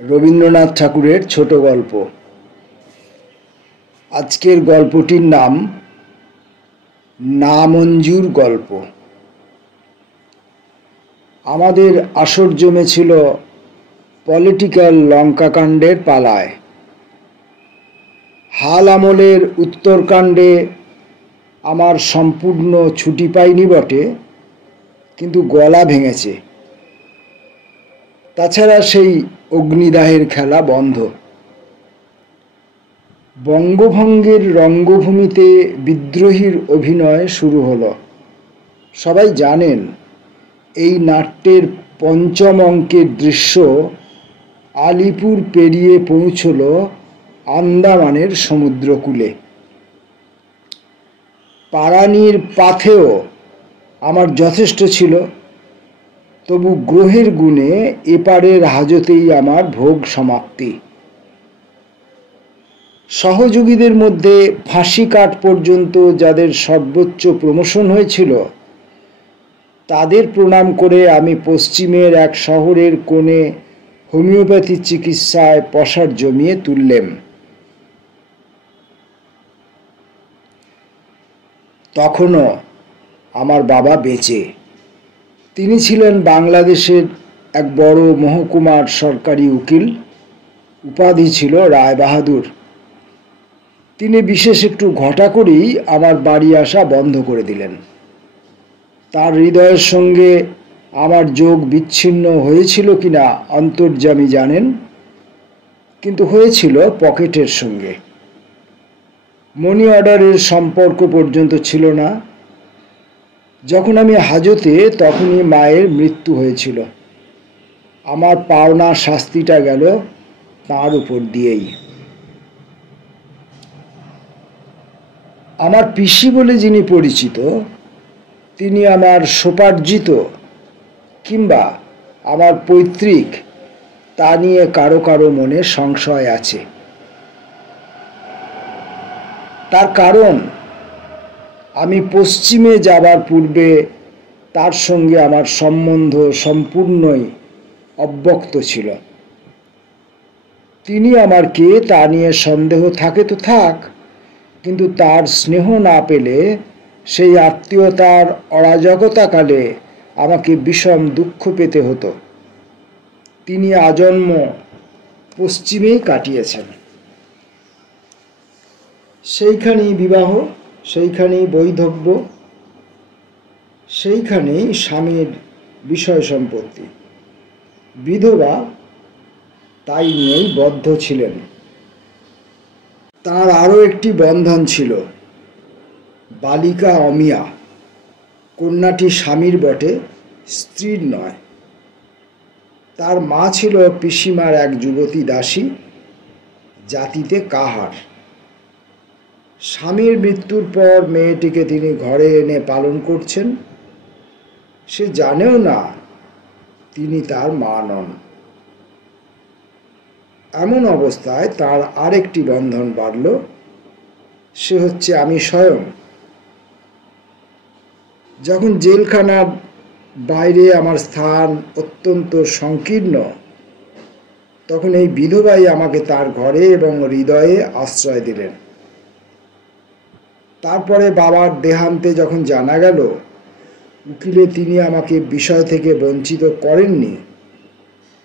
রবীন্দ্রনাথ ঠাকুরের ছোট গল্প। আজকের গল্পটির নাম না মঞ্জুর গল্প। আমাদের আসর জমেছিল পলিটিক্যাল লঙ্কাকাণ্ডের পালায়। হাল আমলের উত্তরকাণ্ডে আমার সম্পূর্ণ ছুটি পাইনি বটে, কিন্তু গলা ভেঙেছে। তাছাড়া সেই অগ্নিদাহের খেলা বন্ধ। বঙ্গভঙ্গের রঙ্গভূমিতে বিদ্রোহীর অভিনয় শুরু হলো। সবাই জানেন এই নাট্যের পঞ্চম অঙ্কের দৃশ্য আলিপুর পেরিয়ে পৌঁছল আন্দামানের সমুদ্রকূলে। পারানির পাথেও আমার যথেষ্ট ছিল, তবু গ্রহের গুণে এপারের হাজতেই আমার ভোগ সমাপ্তি। সহযোগীদের মধ্যে ফাঁসি কাট পর্যন্ত যাদের সর্বোচ্চ প্রমোশন হয়েছিল, তাদের প্রণাম করে আমি পশ্চিমের এক শহরের কোণে হোমিওপ্যাথি চিকিৎসায় পসার জমিয়ে তুললেম। তখনও আমার বাবা বেঁচে। তিনি ছিলেন বাংলাদেশের এক বড় মহকুমার সরকারি উকিল, উপাধি ছিল রায়বাহাদুর। তিনি বিশেষ একটু ঘটা করেই আমার বাড়ি আসা বন্ধ করে দিলেন। তার হৃদয়ের সঙ্গে আমার যোগ বিচ্ছিন্ন হয়েছিল কিনা অন্তর্যামী জানেন, কিন্তু হয়েছিল পকেটের সঙ্গে। মানি অর্ডারের সম্পর্ক পর্যন্ত ছিল না। যখন আমি হাজতে, তখনই মায়ের মৃত্যু হয়েছিল। আমার পাওনা শাস্তিটা গেল তার উপর দিয়েই। আমার পিসি বলে যিনি পরিচিত, তিনি আমার সোপার্জিত কিংবা আমার পৈতৃক, তা নিয়ে কারো কারো মনে সংশয় আছে। তার কারণ, আমি পশ্চিমে যাবার পূর্বে তার সঙ্গে আমার সম্বন্ধ সম্পূর্ণই অব্যক্ত ছিল। তিনি আমার কে তা নিয়ে সন্দেহ থাকে তো থাক, কিন্তু তার স্নেহ না পেলে সেই আত্মীয়তার অরাজকতাকালে আমাকে বিষম দুঃখ পেতে হতো। তিনি আজন্ম পশ্চিমেই কাটিয়েছেন। সেইখানেই বিবাহ, সেইখানেই বৈধব্য, সেইখানেই স্বামীর বিষয় সম্পত্তি। বিধবা তাই নিয়েই বদ্ধ ছিলেন। তার আরও একটি বন্ধন ছিল, বালিকা অমিয়া। কন্যাটি স্বামীর বটে, স্ত্রীর নয়। তার মা ছিল পিসিমার এক যুবতী দাসী, জাতিতে কাহার। স্বামীর মৃত্যুর পর মেয়েটিকে তিনি ঘরে এনে পালন করছেন। সে জানেও না তিনি তার মা নন। এমন অবস্থায় তার আরেকটি বন্ধন বাড়ল, সে হচ্ছে আমি স্বয়ং। যখন জেলখানার বাইরে আমার স্থান অত্যন্ত সংকীর্ণ, তখন এই বিধবাই আমাকে তার ঘরে এবং হৃদয়ে আশ্রয় দিলেন। তারপরে বাবার দেহান্তে যখন জানা গেল উকিলে তিনি আমাকে বিষয় থেকে বঞ্চিত করেননি,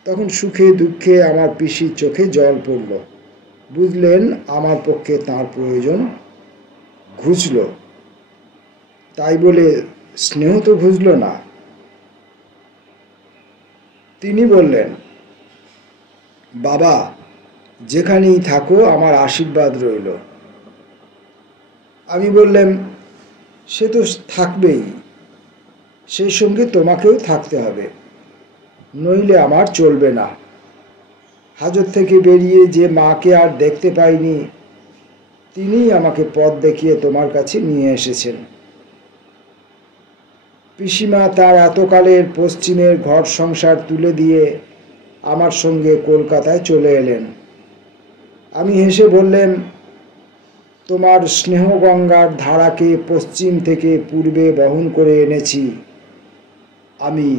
তখন সুখে দুঃখে আমার পিসির চোখে জল পড়ল। বুঝলেন আমার পক্ষে তার প্রয়োজন ঘুচল। তাই বলে স্নেহ তো ঘুচল না। তিনি বললেন, বাবা যেখানেই থাকো আমার আশীর্বাদ রইল। আমি বললাম, সে তো থাকবেই, সেই সঙ্গে তোমাকেও থাকতে হবে, নইলে আমার চলবে না। হাজত থেকে বেরিয়ে যে মাকে আর দেখতে পাইনি, তিনিই আমাকে পথ দেখিয়ে তোমার কাছে নিয়ে এসেছেন। পিসিমা তার এতকালের পশ্চিমের ঘর সংসার তুলে দিয়ে আমার সঙ্গে কলকাতায় চলে এলেন। আমি হেসে বললেন, তোমার স্নেহগঙ্গার ধারাকে পশ্চিম থেকে পূর্বে বহন করে এনেছি আমি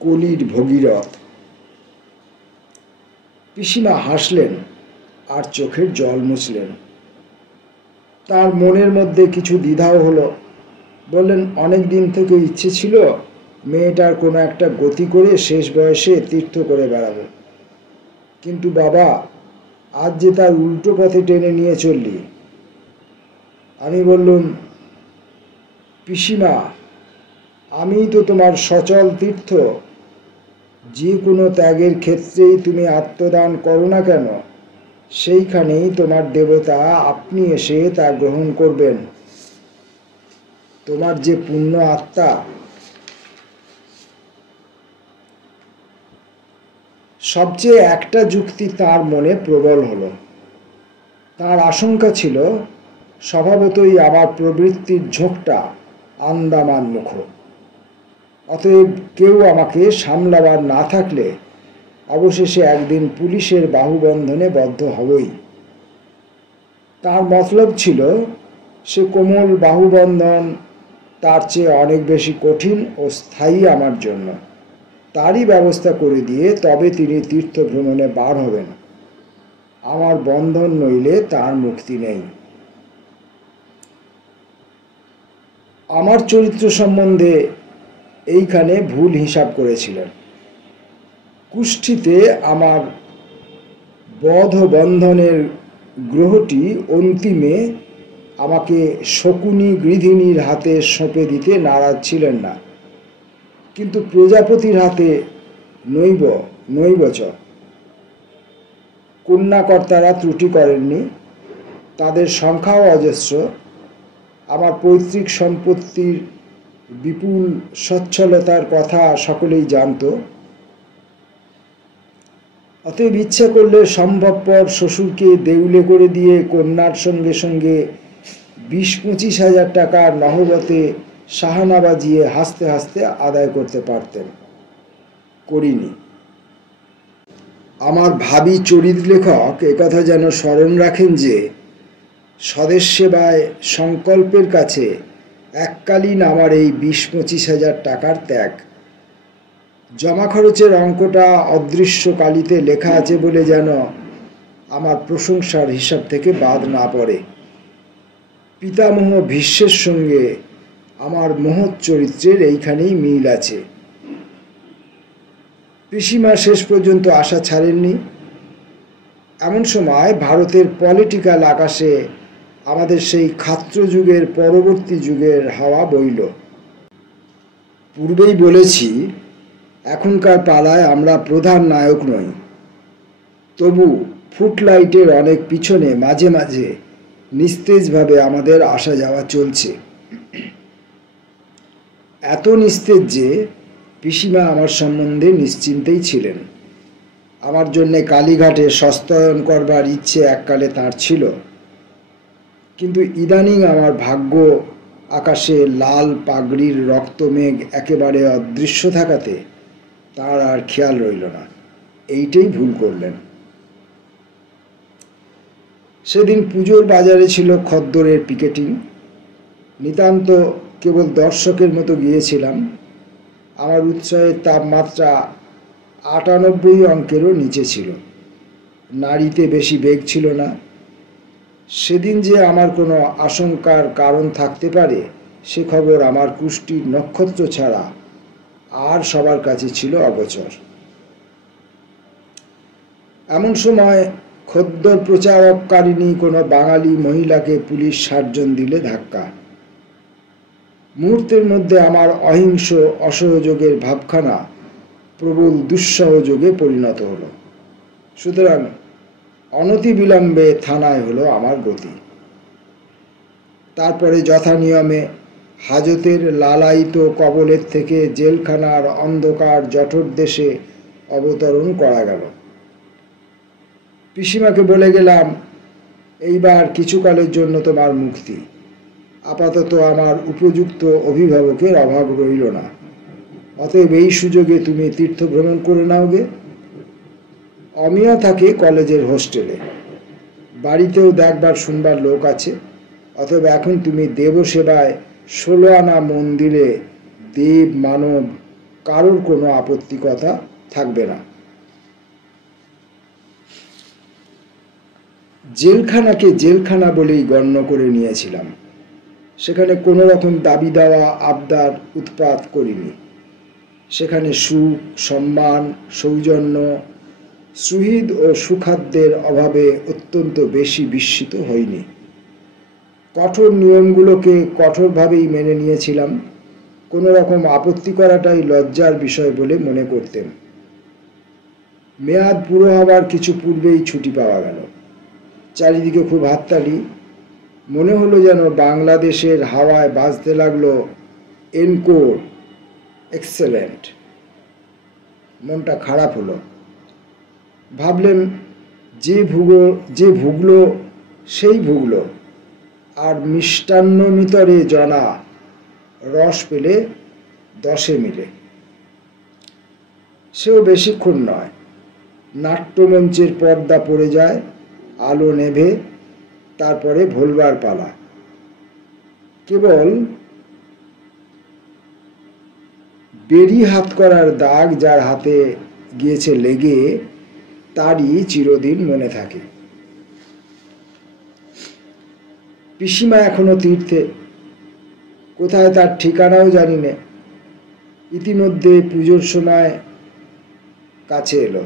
কলির ভগীরথ। পিসিমা হাসলেন আর চোখের জল মুছলেন। তার মনের মধ্যে কিছু দ্বিধাও হলো। বললেন, অনেক দিন থেকে ইচ্ছে ছিল মেয়েটার কোনো একটা গতি করে শেষ বয়সে তীর্থ করে বেড়াবো, কিন্তু বাবা, আজ যে তার উল্টো পথে টেনে নিয়ে চললি। আমি বললুম, পিসিমা, আমিই তো তোমার সচল তীর্থ। যে কোনো ত্যাগের ক্ষেত্রেই তুমি আত্মদান করো না কেন, সেইখানেই তোমার দেবতা আপনি এসে তা গ্রহণ করবেন। তোমার যে পুণ্য আত্মা। সবচেয়ে একটা যুক্তি তার মনে প্রবল হলো। তার আশঙ্কা ছিল স্বভাবতই আমার প্রবৃত্তির ঝোঁকটা আন্দামানমুখ। অতএব কেউ আমাকে সামলাবার না থাকলে অবশেষে একদিন পুলিশের বাহুবন্ধনে বদ্ধ হবই। তার মতলব ছিল সে কোমল বাহুবন্ধন তার চেয়ে অনেক বেশি কঠিন ও স্থায়ী আমার জন্য। তারই ব্যবস্থা করে দিয়ে তবে তিনি তীর্থ ভ্রমণে বার হবেন। আমার বন্ধন নইলে তার মুক্তি নেই। আমার চরিত্র সম্বন্ধে এইখানে ভুল হিসাব করেছিলেন। কুষ্ঠিতে আমার বধ বন্ধনের গ্রহটি অন্তিমে আমাকে শকুনি গৃধিণীর হাতে সঁপে দিতে নারাজ ছিলেন না, কিন্তু প্রজাপতির হাতে নৈবচ। কন্যাকর্তারা ত্রুটি করেননি, তাদের সংখ্যাও অজস্র। আমার পৈতৃক সম্পত্তির বিপুল সচ্ছলতার কথা সকলেই জানত। অতএব ইচ্ছা করলে সম্ভবপর শ্বশুরকে দেউলে করে দিয়ে কন্যার সঙ্গে সঙ্গে 20-25 হাজার টাকার নহবতে সাহানা বাজিয়ে হাসতে হাসতে আদায় করতে পারতেন। করিনি। আমার ভাবী চরিত লেখক একথা যেন স্মরণ রাখেন যে স্বদেশ সেবায় সংকল্পের কাছে এককালীন আমার এই 20-25 হাজার টাকার ত্যাগ। জমা খরচের অঙ্কটা অদৃশ্য কালিতে লেখা আছে বলে যেন আমার প্রশংসার হিসাব থেকে বাদ না পড়ে। পিতামহ ভীষ্মের সঙ্গে আমার মহৎ চরিত্রের এইখানেই মিল আছে। পিসিমা শেষ পর্যন্ত আশা ছাড়েননি। এমন সময় ভারতের পলিটিক্যাল আকাশে আমাদের সেই খাত্র যুগের পরবর্তী যুগের হাওয়া বইল। পূর্বেই বলেছি, এখনকার পালায় আমরা প্রধান নায়ক নই, তবু ফুটলাইটের অনেক পিছনে মাঝে মাঝে নিস্তেজভাবে আমাদের আসা যাওয়া চলছে। এত নিস্তেজ যে পিসিমা আমার সম্বন্ধে নিশ্চিন্তেই ছিলেন। আমার জন্যে কালীঘাটে সস্তায়ন করবার ইচ্ছে এককালে তাঁর ছিল, কিন্তু ইদানিং আমার ভাগ্য আকাশে লাল পাগড়ির রক্তমেঘ একেবারে অদৃশ্য থাকাতে তার আর খেয়াল রইল না। এইটাই ভুল করলেন। সেদিন পুজোর বাজারে ছিল খদ্দরের পিকেটিং। নিতান্ত কেবল দর্শকের মতো গিয়েছিলাম। আমার উৎসাহের তাপমাত্রা 98 অঙ্কেরও নিচে ছিল। নাড়িতে বেশি বেগ ছিল না। সেদিন যে আমার কোনো আশঙ্কার কারণ থাকতে পারে সে খবর আমার কুষ্টির নক্ষত্র ছাড়া আর সবার কাছে ছিল অগোচর। এমন সময় খদ্দর প্রচারককারিণী কোনো বাঙালি মহিলাকে পুলিশ সার্জন দিলে ধাক্কা। মুহূর্তের মধ্যে আমার অহিংস অসহযোগের ভাবখানা প্রবল দুঃসহযোগে পরিণত হলো। সুতরাং অনতিবিলম্বে থানায় হলো আমার গতি। তারপরে যথানিয়মে হাজতের লালায়িত কবলের থেকে জেলখানার অন্ধকার জঠর দেশে অবতরণ করা গেল। পিসিমাকে বলে গেলাম, এইবার কিছুকালের জন্য তোমার মুক্তি। আপাতত আমার উপযুক্ত অভিভাবকের অভাব রইল না, অতএব এই সুযোগে তুমি তীর্থ ভ্রমণ করে নাও গে। অমিয়া থাকে কলেজের হোস্টেলে, বাড়িতেও দেখবার শুনবার লোক আছে। অতএব এখন তুমি দেবসেবায় 16 আনা মন দিলে দেব মানব কারোর কোনো আপত্তি কথা থাকবে না। জেলখানাকে জেলখানা বলেই গণ্য করে নিয়েছিলাম। সেখানে কোনো রকম দাবি দেওয়া আবদার উৎপাত করিনি। সেখানে সুখ, সম্মান, সৌজন্য, সুহৃদ ও সুখাদ্যের অভাবে অত্যন্ত বেশি বিস্মিত হইনি। কঠোর নিয়মগুলোকে কঠোরভাবেই মেনে নিয়েছিলাম। কোনো রকম আপত্তি করাটাই লজ্জার বিষয় বলে মনে করতেন। মেয়াদ পুরো হবার কিছু পূর্বেই ছুটি পাওয়া গেল। চারিদিকে খুব হাততালি। মনে হলো যেন বাংলাদেশের হাওয়ায় বাজতে লাগলো এনকোর, এক্সেলেন্ট। মনটা খারাপ হলো। ভাবলেন যে ভুগলো সেই ভুগলো, আর মিষ্টান্ন নিতরে জনা রস পেলে 10 মিলে। সেও বেশিক্ষণ নয়। নাট্যমঞ্চের পর্দা পড়ে যায়, আলো নেভে, তারপরে ভোলবার পালা। কেবল বেরি হাত করার দাগ যার হাতে গিয়েছে লেগে, তারই চিরদিন মনে থাকে। পিসিমা এখনো তীর্থে, কোথায় তার ঠিকানাও জানি না। ইতিমধ্যে পুজোর সময় কাছে এলো।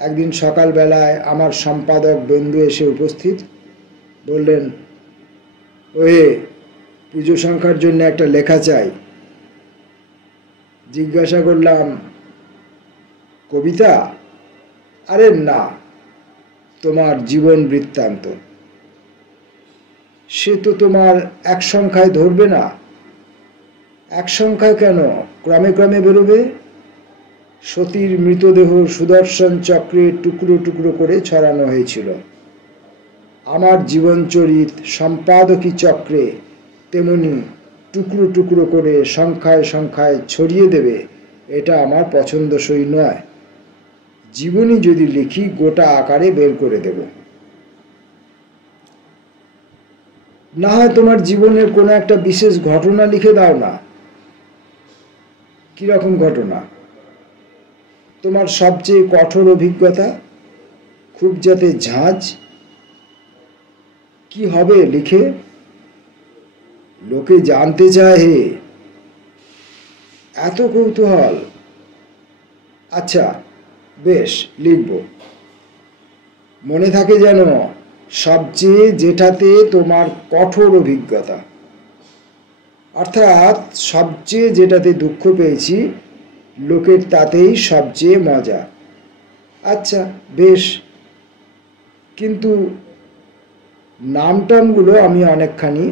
একদিন সকালবেলায় আমার সম্পাদক বন্ধু এসে উপস্থিত। বললেন, ওহে, পুজো সংখ্যার জন্য একটা লেখা চাই। জিজ্ঞাসা করলাম, কবিতা? আরে না, তোমার জীবন বৃত্তান্ত। সে তো তোমার এক সংখ্যায় ধরবে না। এক সংখ্যায় কেন, ক্রমে ক্রমে বেরোবে। সতীর মৃতদেহ সুদর্শন চক্রে টুকরো টুকরো করে ছড়ানো হয়েছিল। আমার জীবনচরিত সম্পাদকী চক্রে তেমনি টুকরো টুকরো করে সংখ্যায় সংখ্যায় ছড়িয়ে দেবে, এটা আমার পছন্দসই নয়। জীবনী যদি লিখি, গোটা আকারে বের করে দেব। না হয় তোমার জীবনের কোনো একটা বিশেষ ঘটনা লিখে দাও না। কিরকম ঘটনা? তোমার সবচেয়ে কঠোর অভিজ্ঞতা, খুব যাতে ঝাঁঝ। কি হবে লিখে? লোকে জানতে চায় হে। এত কৌতূহল? আচ্ছা, বেশ, লিখব। মনে থাকে যেন সবচেয়ে যেটাতে তোমার কঠোর অভিজ্ঞতা, অর্থাৎ সবচেয়ে যেটাতে দুঃখ পেয়েছি, লোকের তাতেই সবচেয়ে মজা। আচ্ছা, বেশ, কিন্তু নামটামগুলো আমি অনেকখানি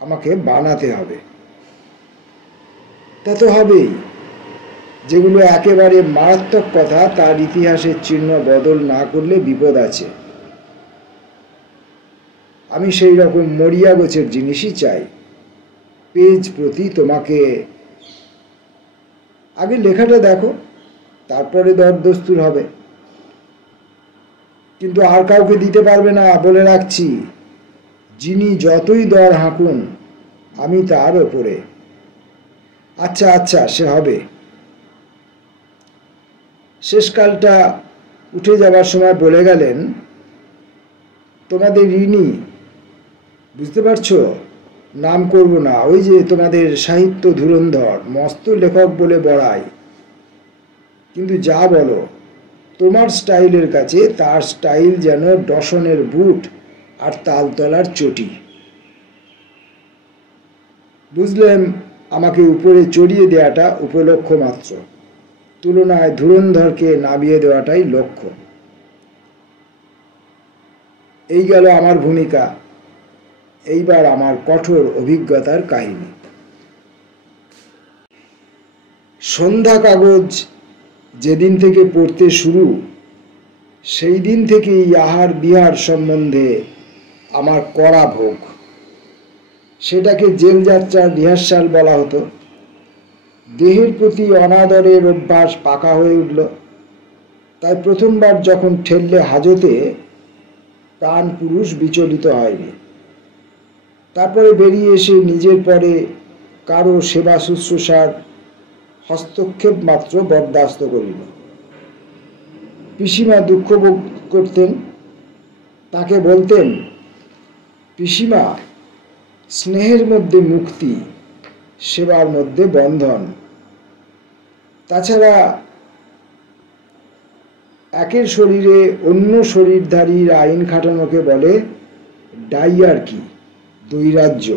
আমাকে বানাতে হবে। তা তো হবেই। যেগুলো একেবারে মারাত্মক কথা, তার ইতিহাসের চিহ্ন বদল না করলে বিপদ আছে। আমি সেই রকম মরিয়া গোছের জিনিসই চাই। পেজ প্রতি তোমাকে আগে লেখাটা দেখো, তারপরে দরদস্তুর হবে। কিন্তু আর কাউকে দিতে পারবে না, বলে রাখছি। যিনি যতই দর হাঁকুন, আমি তার ওপরে। আচ্ছা আচ্ছা, সে হবে। শেষকালটা উঠে যাবার সময় বলে গেলেন, তোমাদের ঋণী, বুঝতে পারছো? নাম করব না, ওই যে তোমাদের সাহিত্য ধুরন্ধর, মস্ত লেখক বলে বড়াই। কিন্তু যা বলো, তোমার স্টাইলের কাছে তার স্টাইল যেন ডসনের বুট আর তালতলার চটি। বুঝলেন, আমাকে উপরে চড়িয়ে দেওয়াটা উপলক্ষ মাত্র, তুলনায় ধুরন্ধরকে নামিয়ে দেওয়াটাই লক্ষ্য। এই গেল আমার ভূমিকা। এইবার আমার কঠোর অভিজ্ঞতার কাহিনী। সন্ধ্যা কাগজ যেদিন থেকে পড়তে শুরু, সেই দিন থেকেই আহার বিহার সম্বন্ধে আমার কড়া ভোগ। সেটাকে জেলযাত্রার রিহার্সাল বলা হতো। দেহের প্রতি অনাদরের অভ্যাস পাকা হয়ে উঠল। তাই প্রথমবার যখন ঠেললে হাজতে, প্রাণ পুরুষ বিচলিত হয়নি। তারপরে বেরিয়ে এসে নিজের পরে কারো সেবা শুশ্রূষার হস্তক্ষেপ মাত্র বরদাস্ত করিল। পিসিমা দুঃখ ভোগ করতেন, তাকে বলতেন, পিসিমা, স্নেহের মধ্যে মুক্তি, সেবার মধ্যে বন্ধন। তাছাড়া একের শরীরে অন্য শরীরধারীর আইন খাটানোকে বলে ডাইয়ার্কি, দৈরাজ্য।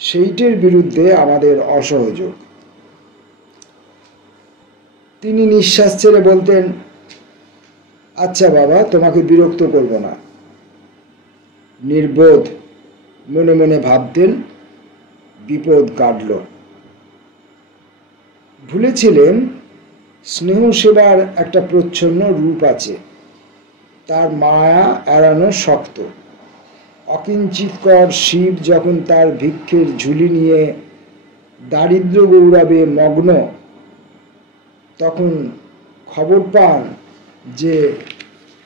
সেইটির বিরুদ্ধে আমাদের অসহযোগ। তিনি নিঃশ্বাস ছেড়ে বলতেন, আচ্ছা বাবা, তোমাকে বিরক্ত করব না। নির্বোধ মনে মনে ভাবতেন, বিপদ কাটল। ভুলেছিলেন স্নেহ সেবার একটা প্রচ্ছন্ন রূপ আছে, তার মায়া এড়ানো শক্ত। অকিঞ্চিৎকর শিব যখন তার ভিক্ষের ঝুলি নিয়ে দারিদ্র গৌরবে মগ্ন, তখন খবর পান যে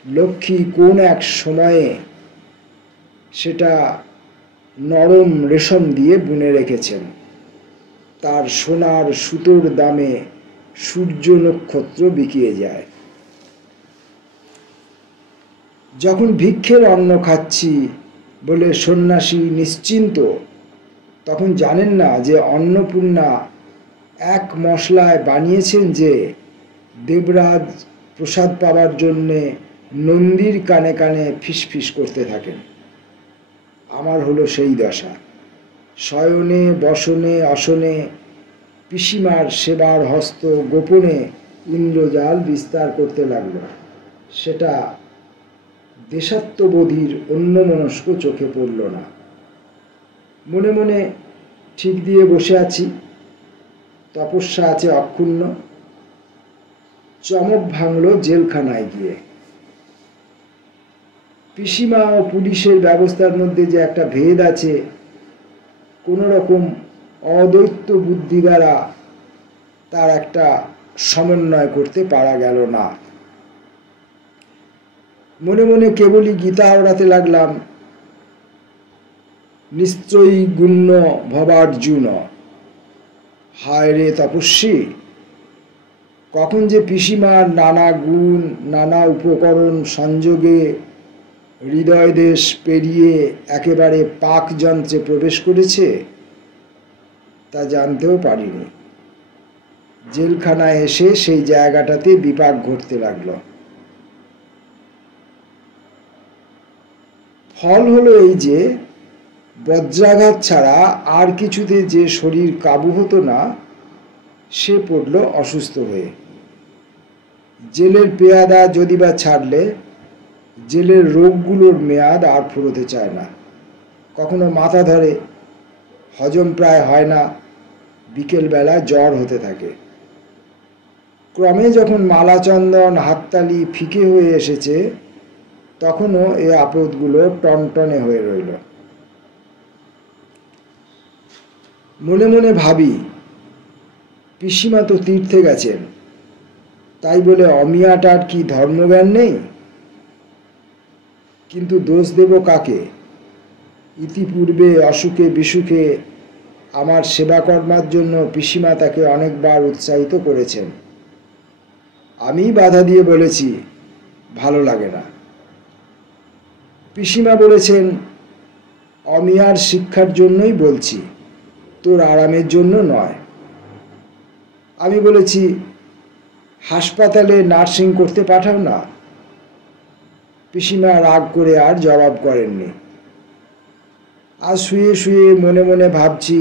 লক্ষ্মী কোন এক সময়ে সেটা নরম রেশম দিয়ে বুনে রেখেছেন। তার সোনার সুতোর দামে সূর্য নক্ষত্র বিকিয়ে যায়। যখন ভিক্ষের অন্ন খাচ্ছি বলে সন্ন্যাসী নিশ্চিন্ত, তখন জানেন না যে অন্নপূর্ণা এক মশলায় বানিয়েছেন যে দেবরাজ প্রসাদ পাবার জন্যে নন্দীর কানে কানে ফিসফিস করতে থাকেন। আমার হলো সেই দশা। শয়নে বসনে আসনে পিসিমার সেবার হস্ত গোপনে ইন্দ্রজাল বিস্তার করতে লাগল। সেটা দেশাত্মবোধীর অন্যমনস্ক চোখে পড়ল না। মনে মনে ঠিক দিয়ে বসে আছি, তপস্যা আছে অক্ষুণ্ণ। চমক ভাঙল জেলখানায় গিয়ে। পিসিমা ও পুলিশের ব্যবস্থার মধ্যে যে একটা ভেদ আছে, কোনো রকম অদ্বৈত বুদ্ধি দ্বারা তার একটা সমন্বয় করতে পারা গেল না। মনে মনে কেবলই গীতা ওড়াতে লাগলাম, নিশ্চয়ই গুণ্য ভবার্জুন। হায় রে তপস্বী, কখন যে পিসিমার নানা গুণ নানা উপকরণ সংযোগে হৃদয় দেশ পেরিয়ে একেবারে পাক যন্ত্রে প্রবেশ করেছে তা জানতেও পারিনি। জেলখানায় এসে সেই জায়গাটাতে বিপাক ঘটতে লাগলো। ফল হলো এই যে বজ্রাঘাত ছাড়া আর কিছুতে যে শরীর কাবু হতো না, সে পড়ল অসুস্থ হয়ে। জেলের পেয়াদা যদি বা ছাড়লে জেলের রোগগুলোর মেয়াদ আর ফুরোতে চায় না। কখনো মাথা ধরে, হজম প্রায় হয় না, বিকেলবেলা জ্বর হতে থাকে। ক্রমে যখন মালাচন্দন হাততালি ফিকে হয়ে এসেছে, তখনও এ আপদগুলো টনটনে হয়ে রইল। মনে মনে ভাবি, পিসিমা তো তীর্থে গেছেন, তাই বলে অমিয়াটার কি ধর্মজ্ঞান নেই? কিন্তু দোষ দেব কাকে? ইতিপূর্বে অসুখে বিসুখে আমার সেবা করবার জন্য পিসিমা তাকে অনেকবার উৎসাহিত করেছেন। আমি বাধা দিয়ে বলেছি, ভালো লাগে না। পিসিমা বলেছেন, অমিয়ার শিক্ষার জন্যই বলছি, তোর আরামের জন্য নয়। আমি বলেছি, হাসপাতালে নার্সিং করতে পাঠাও না। পিসিমা রাগ করে আর জবাব করেননি। আজ শুয়ে শুয়ে মনে মনে ভাবছি,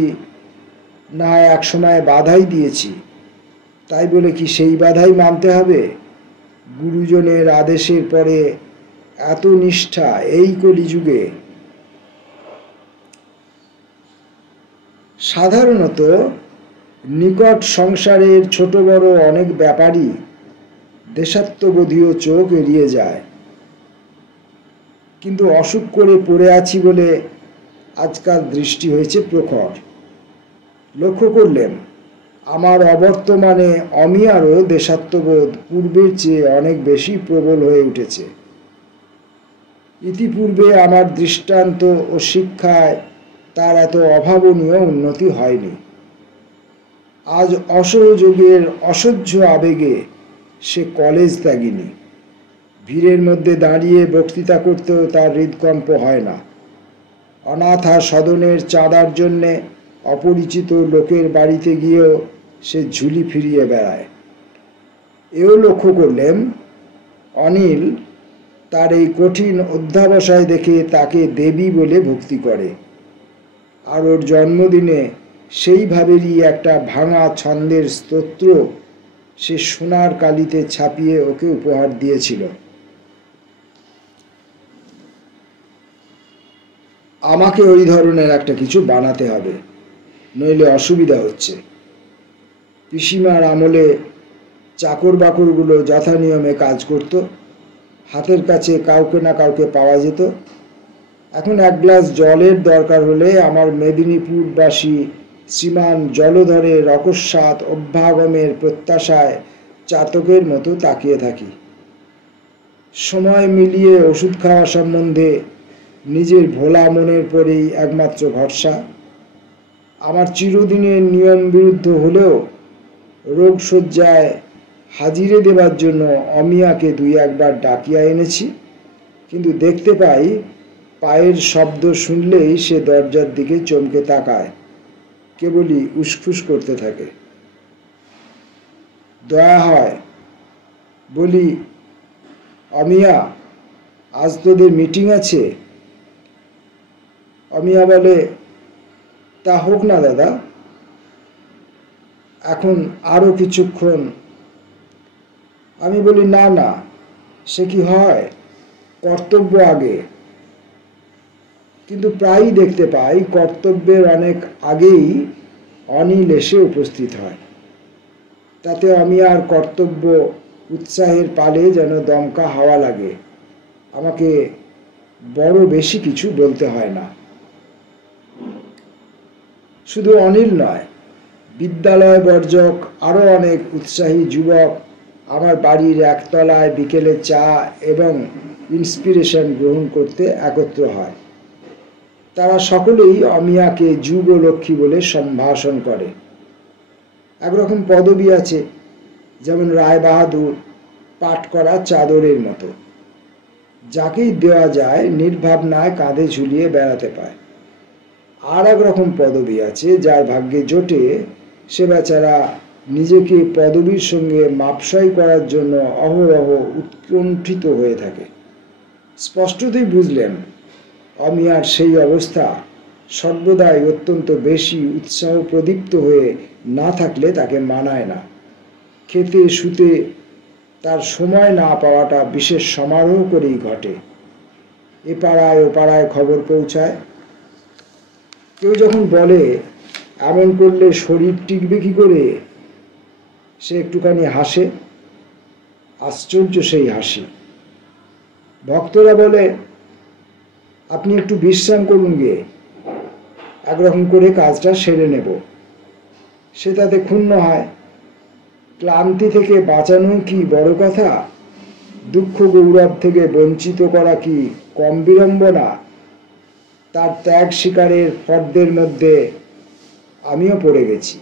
না এক সময় বাধাই দিয়েছি, তাই বলে কি সেই বাধাই মানতে হবে? গুরুজনের আদেশের পরে এত নিষ্ঠা এই কলিযুগে! সাধারণত নিকট সংসারের ছোট বড় অনেক ব্যাপারই দেশাত্মবোধীয় চোখ এড়িয়ে যায়। কিন্তু অসুখ করে পড়ে আছি বলে আজকাল দৃষ্টি হয়েছে প্রখর। লক্ষ্য করলেন, আমার অবর্তমানে অমিয়ারও দেশাত্মবোধ পূর্বের চেয়ে অনেক বেশি প্রবল হয়ে উঠেছে। ইতিপূর্বে আমার দৃষ্টান্ত ও শিক্ষায় তার এত অভাবনীয় উন্নতি হয়নি। আজ অসহযোগের অসহ্য আবেগে সে কলেজ ত্যাগিনী, ভিড়ের মধ্যে দাঁড়িয়ে বক্তৃতা করতেও তার হৃদকম্প হয় না। অনাথা সদনের চাঁদার জন্যে অপরিচিত লোকের বাড়িতে গিয়েও সে ঝুলি ফিরিয়ে বেড়ায়। এও লক্ষ্য করলেন অনিল তার এই কঠিন অধ্যাবসায় দেখে তাকে দেবী বলে ভক্তি করে, আর ওর জন্মদিনে সেইভাবেরই একটা ভাঙা ছন্দের স্তোত্র সে সোনার কালিতে ছাপিয়ে ওকে উপহার দিয়েছিল। আমাকে ওই ধরনের একটা কিছু বানাতে হবে, নইলে অসুবিধা হচ্ছে। পিসিমার আমলে চাকর বাকরগুলো যথানিয়মে কাজ করত, হাতের কাছে কাউকে না কাউকে পাওয়া যেত। এখন এক গ্লাস জলের দরকার হলে আমার মেদিনীপুরবাসী শ্রীমান জলধরের অকস্মাৎ অভ্যাগমের প্রত্যাশায় চাতকের মতো তাকিয়ে থাকি। সময় মিলিয়ে ওষুধ খাওয়া সম্বন্ধে নিজের ভোলা মনের পরেই একমাত্র ভরসা। আমার চিরদিনের নিয়ম বিরুদ্ধ হলেও রোগশয্যায় হাজিরে দেবার জন্য অমিয়াকে দুই একবার ডাকিয়া এনেছি, কিন্তু দেখতে পাই পায়ের শব্দ শুনলেই সে দরজার দিকে চমকে তাকায়, কেবলই উসখুস করতে থাকে। দয়া হয়, বলি, অমিয়া, আজ তোদের মিটিং আছে? অমিয়া বলে, তা হোক না দাদা, এখন আরো কিছুক্ষণ। আমি বলি, না না, সে কি হয়, কর্তব্য আগে। কিন্তু প্রায়ই দেখতে পাই কর্তব্যের অনেক আগেই অনিল এসে উপস্থিত হয়। তাতে অমিয়ার কর্তব্য উৎসাহের পালে যেন দমকা হাওয়া লাগে। আমাকে বড় বেশি কিছু বলতে হয় না। শুধু অনিল নয়, বিদ্যালয় বর্জক আরও অনেক উৎসাহী যুবক আমার বাড়ির একতলায় বিকেলে চা এবং ইন্সপিরেশন গ্রহণ করতে একত্র হয়। তারা সকলেই অমিয়াকে যুগলক্ষ্মী বলে সম্ভাষণ করে। একরকম পদবি আছে, যেমন রায় বাহাদুর পাঠ করা চাদরের মতো, যাকেই দেওয়া যায় নির্ভাবনায় কাঁধে ঝুলিয়ে বেড়াতে পায়। আর একরকম পদবি আছে, যার ভাগ্যে জোটে সে বেচারা নিজেকে পদবীর সঙ্গে মাপসাই করার জন্য অহরহ উৎকণ্ঠিত হয়ে থাকে। স্পষ্টতই বুঝলেন অমিয়ার সেই অবস্থা সর্বদাই অত্যন্ত বেশি উৎসাহ প্রদীপ্ত হয়ে না থাকলে তাকে মানায় না। খেতে শুতে তার সময় না পাওয়াটা বিশেষ সমারোহ করেই ঘটে। এ পাড়ায় ও পাড়ায় খবর পৌঁছায়। কেউ যখন বলে, এমন করলে শরীর টিকবে কি করে, সে একটুখানি হাসে। আশ্চর্য সেই হাসি। ভক্তরা বলে, আপনি একটু বিশ্রাম করুন গে, একরকম করে কাজটা সেরে নেব। সে তাতে ক্ষুণ্ণ হয়। ক্লান্তি থেকে বাঁচানো কি বড় কথা? দুঃখ গৌরব থেকে বঞ্চিত করা কি কম বিড়ম্বনা? তার ত্যাগ শিকারের ফর্দের মধ্যে আমিও পড়ে গেছি।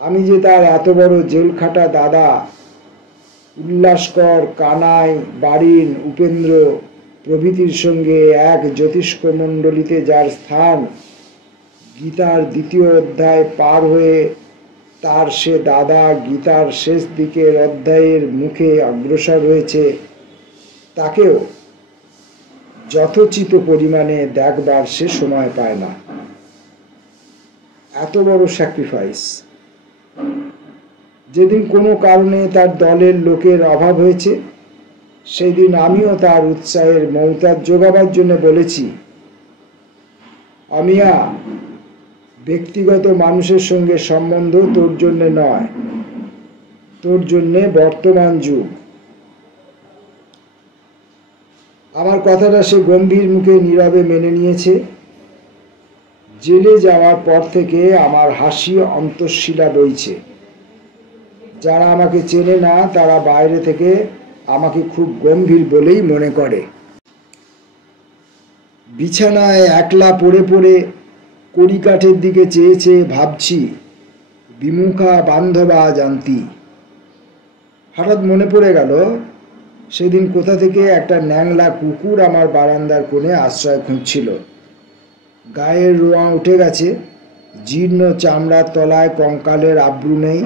আমি যে তার এত বড় জেলখাটা দাদা, উল্লাসকর, কানাই, বারিন, উপেন্দ্র প্রভৃতির সঙ্গে এক জ্যোতিষ্ক মণ্ডলীতে যার স্থান, গীতার দ্বিতীয় অধ্যায় পার হয়ে তার সে দাদা গীতার শেষ দিকের অধ্যায়ের মুখে অগ্রসর হয়েছে, তাকেও যথোচিত পরিমাণে দেখবার সে সময় পায় না। এত বড় স্যাক্রিফাইস। যেদিন কোনো কারণে তার দলের লোকের অভাব হয়েছে, সেই দিন আমিও তার উৎসাহের মৌতার যোগাবার জন্য বলেছি, অমিয়া, ব্যক্তিগত মানুষের সঙ্গে সম্বন্ধ তোর জন্যে নয়, তোর জন্যে বর্তমান যুগ। আমার কথাটা সে গম্ভীর মুখে নীরবে মেনে নিয়েছে। জেলে যাওয়ার পর থেকে আমার হাসি অন্তঃশীলা বইছে। যারা আমাকে চেনে না তারা বাইরে থেকে আমাকে খুব গম্ভীর বলেই মনে করে। বিছানায় একলা পড়ে পড়ে কড়িকাঠের দিকে চেয়ে চেয়ে ভাবছি, বিমুখা বান্ধবা জানতি। হঠাৎ মনে পড়ে গেল সেদিন কোথা থেকে একটা ন্যাংলা কুকুর আমার বারান্দার কোণে আশ্রয় খুঁজছিল। গায়ের রোঁয়া উঠে গেছে, জীর্ণ চামড়ার তলায় কঙ্কালের আব্রু নেই,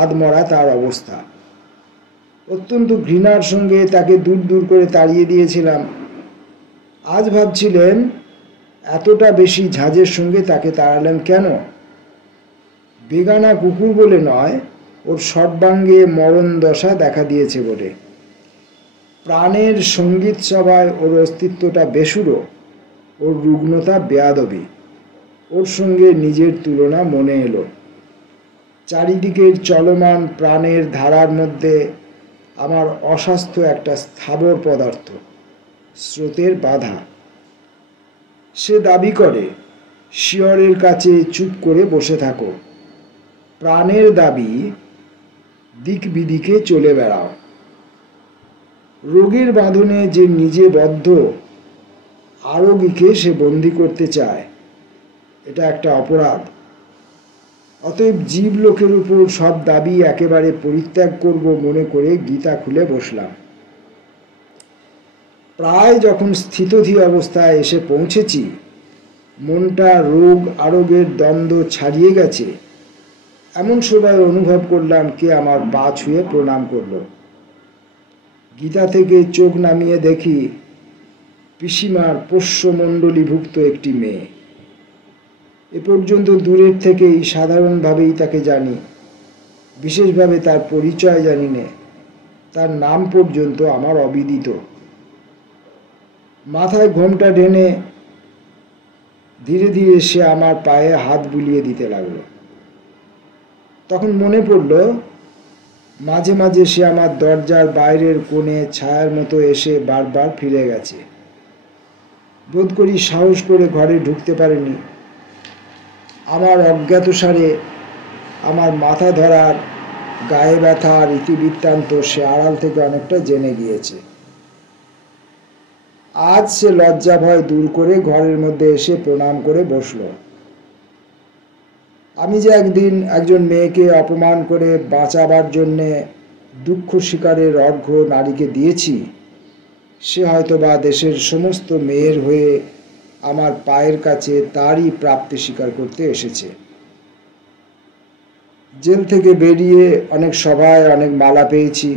আধমরা তার অবস্থা। অত্যন্ত ঘৃণার সঙ্গে তাকে দূর দূর করে তাড়িয়ে দিয়েছিলাম। আজ ভাবছিলেন এতটা বেশি ঝাঁজের সঙ্গে তাকে তাড়ালেন কেন? বেগানা কুকুর বলে নয়, ওর সর্বাঙ্গে মরণ দশা দেখা দিয়েছে বলে। প্রাণের সঙ্গীত সভায় ওর অস্তিত্বটা বেসুরো, ওর রুগ্নতা বেয়াদবি। ওর সঙ্গে নিজের তুলনা মনে এলো। চারিদিকের চলমান প্রাণের ধারার মধ্যে আমার অস্বাস্থ্য একটা স্থাবর পদার্থ, স্রোতের বাধা। সে দাবি করে শিয়রের কাছে চুপ করে বসে থাকো। প্রাণের দাবি দিক বিদিকে চলে বেড়াও। রোগের বাঁধনে যে নিজে বদ্ধ, আরোগীকে সে বন্দি করতে চায়। এটা একটা অপরাধ। অতএব জীব লোকের উপর সব দাবি একেবারে পরিত্যাগ করব মনে করে গীতা খুলে বসলাম। প্রায় যখন স্থিতধী অবস্থায় এসে পৌঁছেছি, মনটা রোগ আরোগের দ্বন্দ্ব ছাড়িয়ে গেছে, এমন সময় অনুভব করলাম কে আমার পা ছুঁয়ে প্রণাম করল। গীতা থেকে চোখ নামিয়ে দেখি পিসিমার পোষ্যমণ্ডলীভুক্ত একটি মেয়ে। এ পর্যন্ত দূরের থেকেই সাধারণভাবেই তাকে জানি, বিশেষভাবে তার পরিচয় জানি নে, তার নাম পর্যন্ত আমার অবিদিত। মাথায় ঘোমটা ঢেনে ধীরে ধীরে সে আমার পায়ে হাত বুলিয়ে দিতে লাগলো। তখন মনে পড়ল মাঝে মাঝে সে আমার দরজার বাইরের কোণে ছায়ার মতো এসে বারবার ফিরে গেছে। বোধ করি সাহস করে ঘরে ঢুকতে পারেনি। আমার অজ্ঞাতসারে আমার মাথা ধরার, গায়ে ব্যথার ইতিবৃত্তান্ত সে আড়াল থেকে অনেকটা জেনে গিয়েছে। আজ সে লজ্জা ভয় দূর করে ঘরের মধ্যে এসে প্রণাম করে বসল। আমি যে একদিন একজন মেয়েকে অপমান করে বাঁচাবার জন্যে দুঃখ শিকারের অর্ঘ্য নারীকে দিয়েছি, সে হয়তোবা দেশের সমস্ত মেয়ের হয়ে আমার পায়ের কাছে তারই প্রাপ্তি স্বীকার করতে এসেছে। জেল থেকে বেরিয়ে অনেক সভায় অনেক মালা পেয়েছি,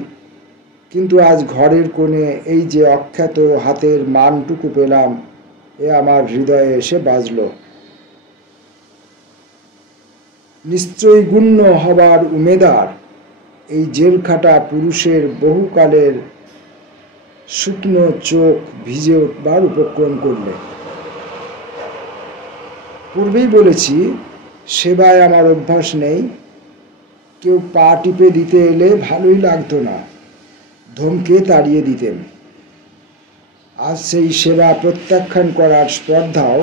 কিন্তু আজ ঘরের কোণে এই যে অখ্যাত হাতের মানটুকু পেলাম, এ আমার হৃদয়ে এসে বাজল। নিশ্চয়গুণ্য হবার উমেদার এই জেলখাটা পুরুষের বহুকালের শুকনো চোখ ভিজে উঠবার উপক্রম করলে। পূর্বেই বলেছি, সেবায় আমার অভ্যাস নেই। কেউ পা টিপে দিতে এলে ভালোই লাগতো না, ধমকে তাড়িয়ে দিতেন। আজ সেই সেবা প্রত্যাখ্যান করার স্পর্ধাও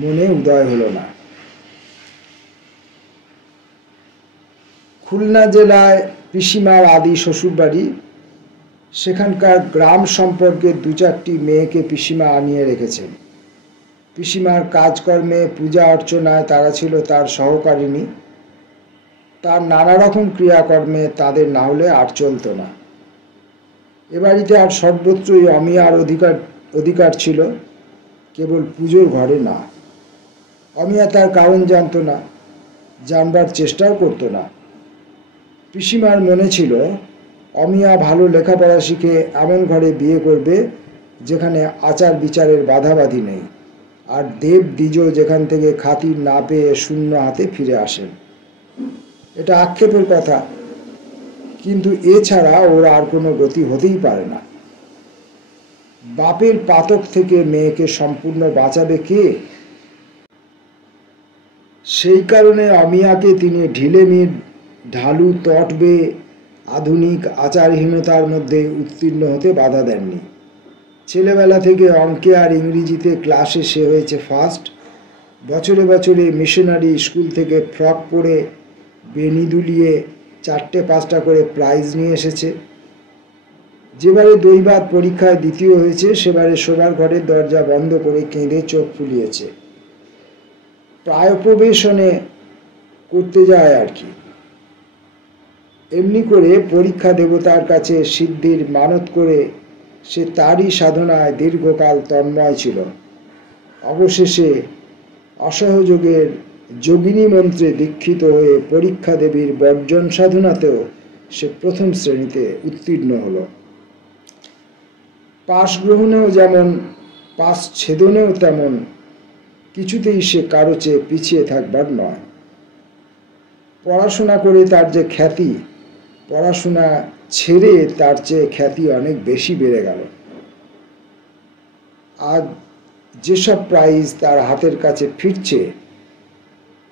মনে উদয় হলো না। খুলনা জেলায় পিসিমার আদি শ্বশুরবাড়ি। সেখানকার গ্রাম সম্পর্কে দু চারটি মেয়েকে পিসিমা আনিয়ে রেখেছেন। পিসিমার কাজকর্মে, পূজা অর্চনায় তারা ছিল তার সহকারিণী। তার নানা রকম ক্রিয়াকর্মে তাদের না হলে আর চলত না। এ বাড়িতে আর সর্বত্রই অমিয়ার অধিকার ছিল, কেবল পুজোর ঘরে না। অমিয়া তার কারণ জানত না, জানবার চেষ্টাও করত না। পিসিমার মনে ছিল অমিয়া ভালো লেখাপড়া শিখে এমন ঘরে বিয়ে করবে যেখানে আচার বিচারের বাধাবাধি নেই, আর দেব দ্বিজ যেখান থেকে খাতির না পেয়ে শূন্য হাতে ফিরে আসেন। এটা আক্ষেপের কথা, কিন্তু এছাড়া ওর আর কোনো গতি হতেই পারে না। বাপের পাতক থেকে মেয়েকে সম্পূর্ণ বাঁচাবে কে? সেই কারণে অমিয়াকে তিনি ঢিলেমির ঢালু তট বেয়ে আধুনিক আচারহীনতার মধ্যে উত্তীর্ণ হতে বাধা দেননি। ছেলেবেলা থেকে অঙ্কে আর ইংরেজিতে ক্লাসে সে হয়েছে ফার্স্ট। বছরে বছরে মিশনারি স্কুল থেকে ফ্রক পরে বেনি দুলিয়ে 4টে-5টা করে প্রাইজ নিয়ে এসেছে। যেবারে দৈবাত পরীক্ষায় দ্বিতীয় হয়েছে, সেবারে শোবার ঘরের দরজা বন্ধ করে কেঁদে চোখ ফুলিয়েছে। প্রায় প্রবেশনে করতে যায় আর কি। এমনি করে পরীক্ষা দেবতার কাছে সিদ্ধির মানত করে সে তারই সাধনায় দীর্ঘকাল তন্ময় ছিল। অবশেষে অসহযোগের যোগিনী মন্ত্রে দীক্ষিত হয়ে পরীক্ষা দেবীর বর্জন সাধনাতেও সে প্রথম শ্রেণীতে উত্তীর্ণ হল। পাশ গ্রহণেও যেমন, পাশ ছেদনেও তেমন, কিছুতেই সে কারো চেয়ে পিছিয়ে থাকবার নয়। পড়াশোনা করে তার যে খ্যাতি, পড়াশোনা ছেড়ে তার চেয়ে খ্যাতি অনেক বেশি বেড়ে গেল। আজ যেসব প্রাইজ তার হাতের কাছে ফিরছে,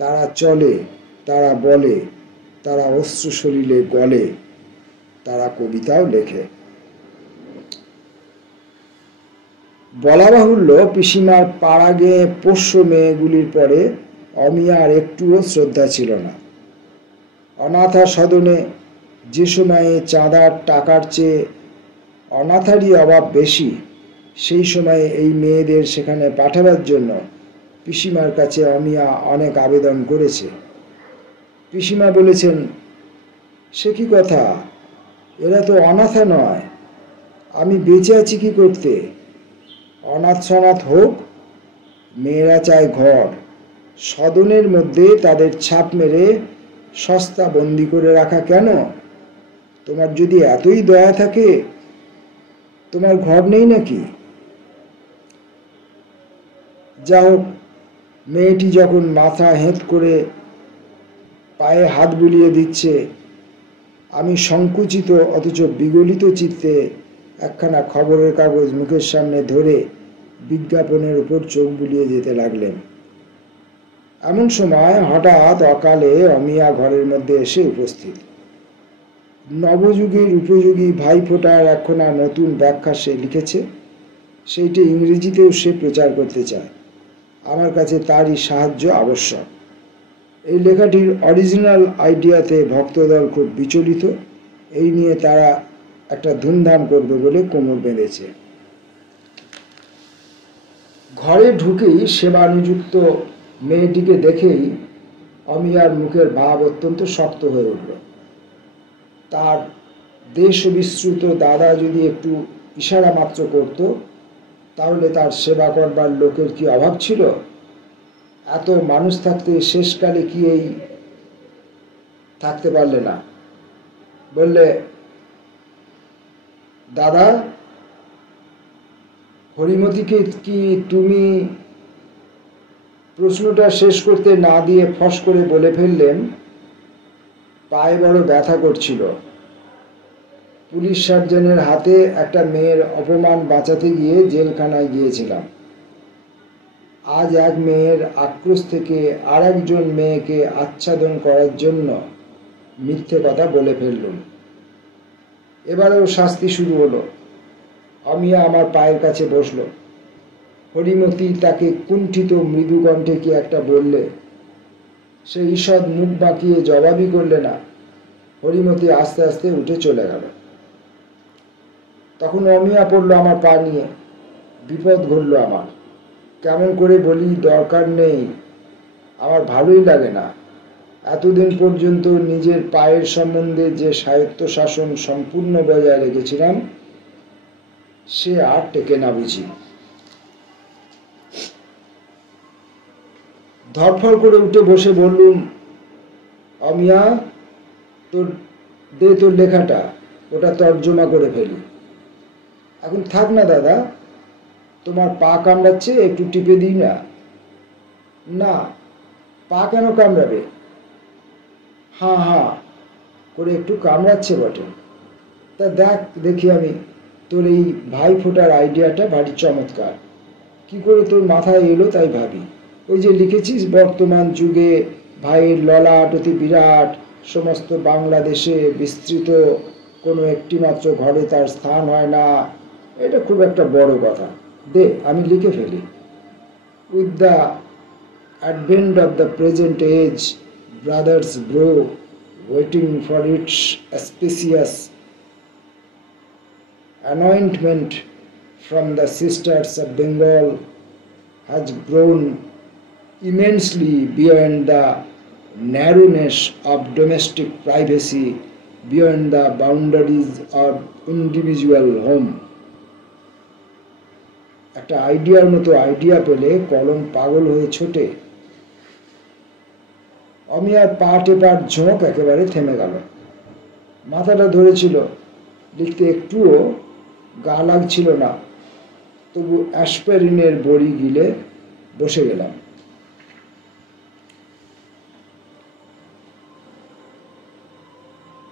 তারা চলে, তারা বলে, তারা অশ্রু সলিলে গলে, তারা কবিতাও লেখে। বলা বাহুল্য, পিসিমার পাড়া গেয়ে পোষ্য মেয়েগুলির পরে অমিয়ার একটুও শ্রদ্ধা ছিল না। অনাথা সদনে যে সময়ে চাঁদার টাকার চেয়ে অনাথারই অভাব বেশি, সেই সময়ে এই মেয়েদের সেখানে পাঠাবার জন্য পিসিমার কাছে অমিয়া অনেক আবেদন করেছে। পিসিমা বলেছেন, সে কি কথা, এরা তো অনাথা নয়, আমি বেঁচে আছি কি করতে? অনাথ সনাথ হোক, মেয়েরা চায় ঘর, সদনের মধ্যে তাদের ছাপ মেরে সস্তা বন্দি করে রাখা কেন? তোমার যদি এতই দয়া থাকে, তোমার ঘর নেই নাকি? যা হোক, মেয়েটি যখন মাথা হেঁট করে পায়ে হাত বুলিয়ে দিচ্ছে, আমি সংকুচিত অথচ বিগলিত চিত্তে একখানা খবরের কাগজ মুখের সামনে ধরে বিজ্ঞাপনের উপর চোখ বুলিয়ে যেতে লাগলেন। এমন সময় হঠাৎ অকালে অমিয়া ঘরের মধ্যে এসে উপস্থিত। নবযুগের উপযোগী ভাইফোঁটার একখানা নতুন ব্যাখ্যা সে লিখেছে, সেইটি ইংরেজিতেও সে প্রচার করতে চায়। আমার কাছে তারই সাহায্য আবশ্যক। এই লেখাটির অরিজিনাল আইডিয়াতে ভক্তদল খুব বিচলিত। এই নিয়ে তারা একটা ধুমধাম করবে বলে কোমর বেঁধেছে। ঘরে ঢুকেই সেবানুযুক্ত মেয়েটিকে দেখেই অমিয়ার মুখের ভাব অত্যন্ত শক্ত হয়ে উঠল। তার দেশ বিশ্রুত দাদা যদি একটু ইশারা মাত্র করত, তাহলে তার সেবা করবার লোকের কি অভাব ছিল? এত মানুষ থাকতে শেষকালে কি এই থাকতে পারলে না? বললে, দাদা, হরিমতিকে কি তুমি? প্রশ্নটা শেষ করতে না দিয়ে ফস করে বলে ফেললেন, পায়ে বড় ব্যথা করছিল। পুলিশ সার্জনের হাতে একটা মেয়ের অপমান বাঁচাতে গিয়ে জেলখানায় গিয়েছিলাম। আজ এক মেয়ের আক্রোশ থেকে আর একজন মেয়েকে আচ্ছাদন করার জন্য মিথ্যে কথা বলে ফেললুম। এবারেও শাস্তি শুরু হলো। অমিয়া আমার পায়ের কাছে বসল। হরিমতি তাকে কুণ্ঠিত মৃদু কণ্ঠে কি একটা বললে। সে ঈষৎ মুখ বাঁকিয়ে জবাবই করলে না। হরিমতি আস্তে আস্তে উঠে চলে গেল। তখন অমিয়া পড়ল আমার পা নিয়ে। বিপদ ঘটল আমার। কেমন করে বলি, দরকার নেই, আমার ভালোই লাগে না। এতদিন পর্যন্ত নিজের পায়ের সম্বন্ধে যে স্বায়ত্তশাসন সম্পূর্ণ বজায় রেখেছিলাম, সে আর টেকে না বুঝি। ধরফর করে উঠে বসে বললুম, অমিয়া, তোর লেখাটা, ওটা তর্জমা করে ফেলি। এখন থাক না দাদা, তোমার পা কামড়াচ্ছে, একটু টিপে দিই না? না, পা কেন কামড়াবে? হ্যাঁ হ্যাঁ করে একটু কামড়াচ্ছে বটে। তা দেখি আমি, তোর এই ভাই ফোটার আইডিয়াটা ভারী চমৎকার। কি করে তোর মাথায় এলো তাই ভাবি। ওই যে লিখেছিস, বর্তমান যুগে ভাইয়ের ললাট অতি বিরাট, সমস্ত বাংলাদেশে বিস্তৃত, কোনো একটি মাত্র ঘরে তার স্থান হয় না। এটা খুব একটা বড় কথা। দে, আমি লিখে ফেলি। With the advent of the present age, brothers grow, waiting for its auspicious anointment from the sisters of Bengal, has grown immensely beyond the narrowness of domestic privacy beyond the boundaries of individual home. একটা আইডিয়ার মতো idea পেলে কলম পাগল হয়ে ছোটে। অমিয়ার পা টেপার ঝোঁক একেবারে থেমে গেল। মাথাটা ধরেছিল, লিখতে একটুও গা লাগছিল না, তবু অ্যাসপিরিনের বড়ি গিলে বসে গেলাম।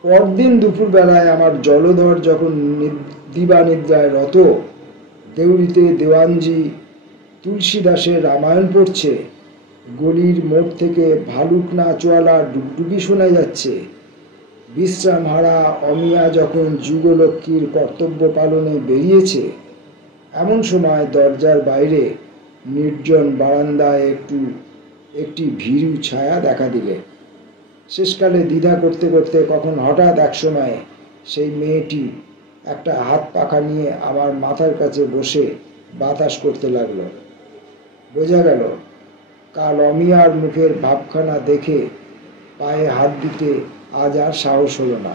পরদিন দুপুরবেলায় আমার জলধর যখন দিবানিদ্রায় রত দেউড়িতে দেওয়ানজি তুলসী দাসের রামায়ণ পড়ছে, গলির মোড় থেকে ভালুক নাচওয়ালা ডুগডুগি শোনা যাচ্ছে, বিশ্রামহারা অমিয়া যখন যুগলক্ষ্মীর কর্তব্য পালনে বেরিয়েছে, এমন সময় দরজার বাইরে নির্জন বারান্দায় একটি ভীরু ছায়া দেখা দিলে। শেষকালে দ্বিধা করতে করতে কখন হঠাৎ একসময় সেই মেয়েটি একটা হাত পাখা নিয়ে আমার মাথার কাছে বসে বাতাস করতে লাগলো। বোঝা গেল কাল অমিয়ার মুখের ভাবখানা দেখে পায়ে হাত দিতে আজ আর সাহস হলো না।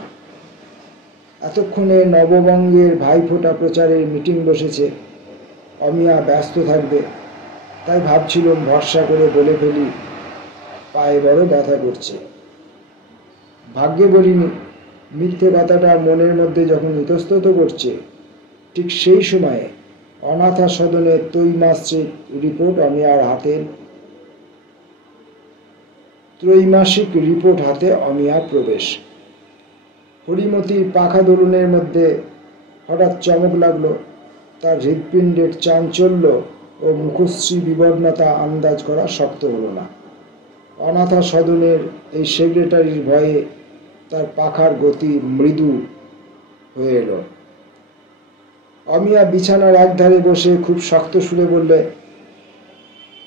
এতক্ষণে নববঙ্গের ভাইফোঁটা প্রচারের মিটিং বসেছে, অমিয়া ব্যস্ত থাকবে, তাই ভাবছিলাম ভরসা করে বলে ফেলি, পায়ে বড় ব্যথা করছে। ভাগ্যে বলিনি, মিথ্যে কথাটা মনের মধ্যে যখন ইতস্তত করছে, ঠিক সেই সময়ে অনাথা সদনের ত্রৈমাসিক রিপোর্ট অমিয়ার প্রবেশ। হরিমতির পাখা দোলনের মধ্যে হঠাৎ চমক লাগলো। তার হৃৎপিণ্ডের চাঞ্চল্য ও মুখশ্রী বিবর্ণতা আন্দাজ করা শক্ত হলো না। অনাথা সদনের এই সেক্রেটারির ভয়ে তার পাখার গতি মৃদু হয়ে এলো। অমিয়া বিছানার একধারে বসে খুব শক্ত সুরে বললে,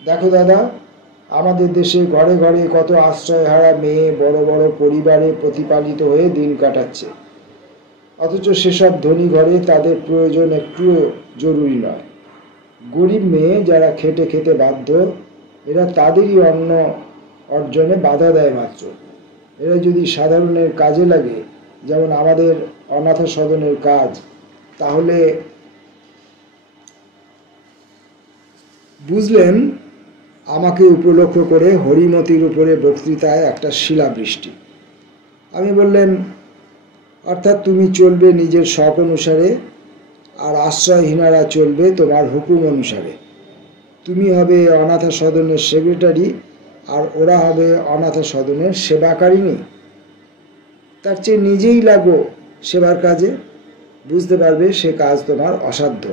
দেখো দাদা, আমাদের দেশে ঘরে ঘরে কত আশ্রয়হারা মেয়ে বড় বড় পরিবারে প্রতিপালিত হয়ে দিন কাটাচ্ছে, অথচ সেসব ধনী ঘরে তাদের প্রয়োজন একটুও জরুরি নয়। গরিব মেয়ে যারা খেটে খেতে বাধ্য, এরা তাদেরই অন্ন অর্জনে বাধা দেয় মাত্র। এরা যদি সাধারণের কাজে লাগে, যেমন আমাদের অনাথ সদনের কাজ, তাহলে বুঝলেন। আমাকে উপলক্ষ করে হরিমতির উপরে বক্তৃতায় একটা শিলাবৃষ্টি। আমি বললেন, অর্থাৎ তুমি চলবে নিজের শখ অনুসারে, আর আশ্রয়হীনারা চলবে তোমার হুকুম অনুসারে। তুমি হবে অনাথ সদনের সেক্রেটারি, আর ওরা হবে অনাথ সদনের সেবাকারিণী। তার চেয়ে নিজেই লাগো সেবার কাজে, বুঝতে পারবে সে কাজ তোমার অসাধ্য।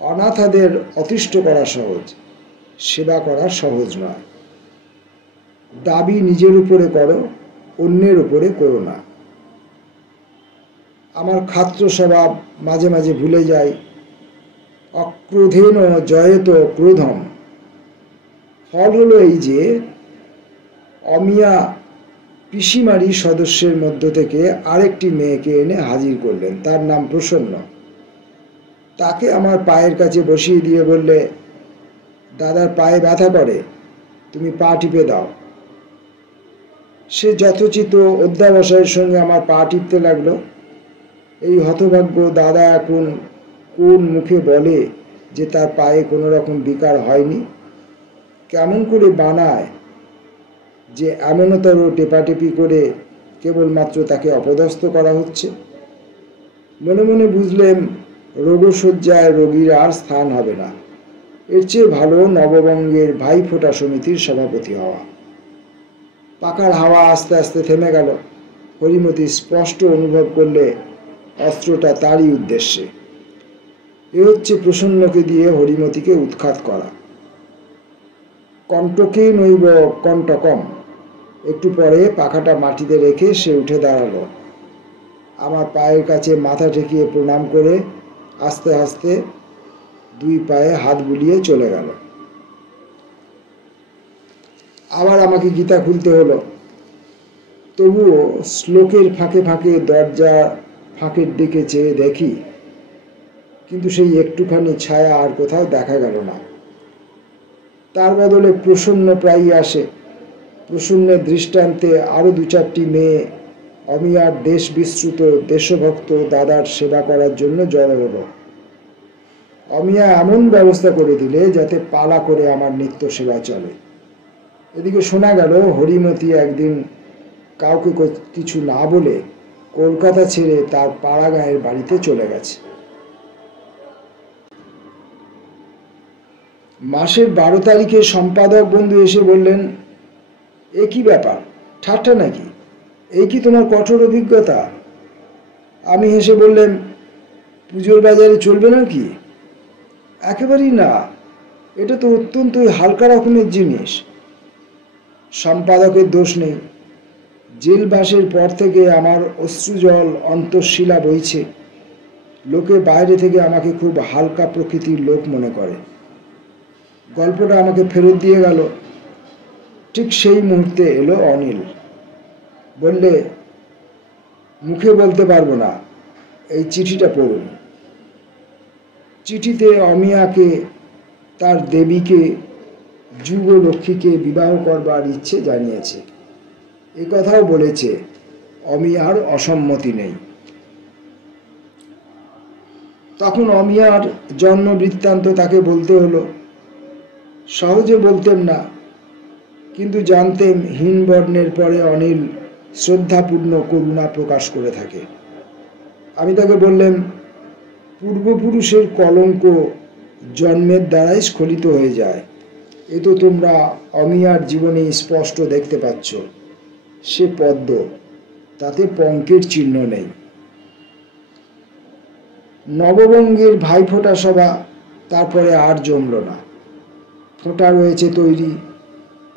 অনাথাদের অতিষ্ঠ করা সহজ, সেবা করা সহজ নয়। দাবি নিজের উপরে করো, অন্যের উপরে করো না। আমার খাত্র স্বভাব মাঝে মাঝে ভুলে যায়। অক্রোধেন জয়ত ক্রোধম। ফল হলো এই যে অমিয়া পিসিমারি সদস্যের মধ্য থেকে আরেকটি মেয়েকে এনে হাজির করলেন। তার নাম প্রসন্ন। তাকে আমার পায়ের কাছে বসিয়ে দিয়ে বললে, দাদার পায়ে ব্যথা করে, তুমি পা টিপে দাও। সে যথোচিত অধ্যাবসায়ের সঙ্গে আমার পা টিপতে লাগলো। এই হতভাগ্য দাদা এখন কোন মুখে বলে যে তার পায়ে কোনো রকম বিকার হয়নি? কেমন করে বানায় যে এমনতর টেপাটেপি করে কেবলমাত্র তাকে অপদস্থ করা হচ্ছে? মনে মনে বুঝলেন, রোগশয্যায় রোগীর আর স্থান হবে না। এর চেয়ে ভালো নববঙ্গের ভাইফোঁটা সমিতির সভাপতি হওয়া। পাখার হাওয়া আস্তে আস্তে থেমে গেল। হরিমতি স্পষ্ট অনুভব করলে অস্ত্রটা তারই উদ্দেশ্যে। এ হচ্ছে প্রসন্নকে দিয়ে হরিমতিকে উৎখাত করা। কণ্টকে নৈব কণ্টকম। একটু পরে পাখাটা মাটিতে রেখে সে উঠে দাঁড়ালো। আমার পায়ের কাছে মাথা ঠেকিয়ে প্রণাম করে আস্তে আস্তে দুই পায়ে হাত বুলিয়ে চলে গেল। আবার আমাকে গীতা খুলতে হলো। তবুও শ্লোকের ফাঁকে ফাঁকে দরজা ফাঁকের দিকে চেয়ে দেখি, কিন্তু সেই একটুখানি ছায়া আর কোথাও দেখা গেল না। তার বদলে প্রসন্ন প্রায়ই আসে। প্রসন্নের দৃষ্টান্তে আরো দু চারটি মেয়ে অমিয়ার দেশ বিস্মৃত দেশভক্ত দাদার সেবা করার জন্য জড়ো হলো। অমিয়া এমন ব্যবস্থা করে দিলে যাতে পালা করে আমার নিত্য সেবা চলে। এদিকে শোনা গেল হরিমতি একদিন কাউকে কিছু না বলে কলকাতা ছেড়ে তার পাড়া গাঁয়ের বাড়িতে চলে গেছে। মাসের 12 তারিখে সম্পাদক বন্ধু এসে বললেন, এ কি ব্যাপার, ঠাট্টা নাকি? এই কি তোমার কঠোর অভিজ্ঞতা? আমি হেসে বললেন, পুজোর বাজারে চলবে নাকি? একেবারেই না, এটা তো অত্যন্তই হালকা রকমের জিনিস। সম্পাদকের দোষ নেই। জেলবাসের পর থেকে আমার অশ্রুজল অন্তঃশিলা বইছে। লোকে বাইরে থেকে আমাকে খুব হালকা প্রকৃতির লোক মনে করে। গল্পটা আমাকে ফেরত দিয়ে গেল। ঠিক সেই মুহূর্তে এলো অনিল। বললে, মুখে বলতে পারবো না, এই চিঠিটা পড়ুন। চিঠিতে অমিয়াকে, তার দেবীকে, যুগলক্ষ্মীকে বিবাহ করবার ইচ্ছে জানিয়েছে। এ কথাও বলেছে অমিয়ার অসম্মতি নেই। তখন অমিয়ার জন্ম বৃত্তান্ত তাকে বলতে হলো। সহজে বলতেন না, কিন্তু জানতেন হীন বর্ণের পরে অনিল শ্রদ্ধাপূর্ণ করুণা প্রকাশ করে থাকে। আমি তাকে বললেন, পূর্বপুরুষের কলঙ্ক জন্মের দ্বারাই স্খলিত হয়ে যায়। এ তো তোমরা অমিয়ার জীবনে স্পষ্ট দেখতে পাচ্ছ। সে পদ্ম, তাতে পঙ্কের চিহ্ন নেই। নববঙ্গের ভাইফোঁটা সভা তারপরে আর জমল না। ফোঁটা রয়েছে তৈরি,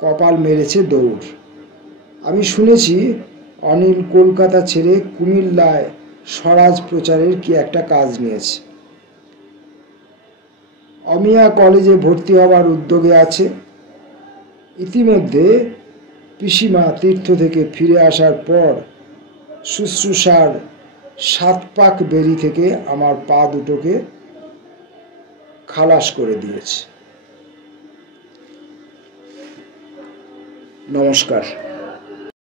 কপাল মেরেছে দৌড়। আমি শুনেছি অনিল কলকাতা ছেড়ে কুমিল্লায় স্বরাজ প্রচারের কি একটা কাজ নিয়েছে। অমিয়া কলেজে ভর্তি হওয়ার উদ্যোগে আছে। ইতিমধ্যে পিসিমা তীর্থ থেকে ফিরে আসার পর শুশ্রূষার 7 পাক বেরি থেকে আমার পা দুটোকে খালাস করে দিয়েছে। নমস্কার।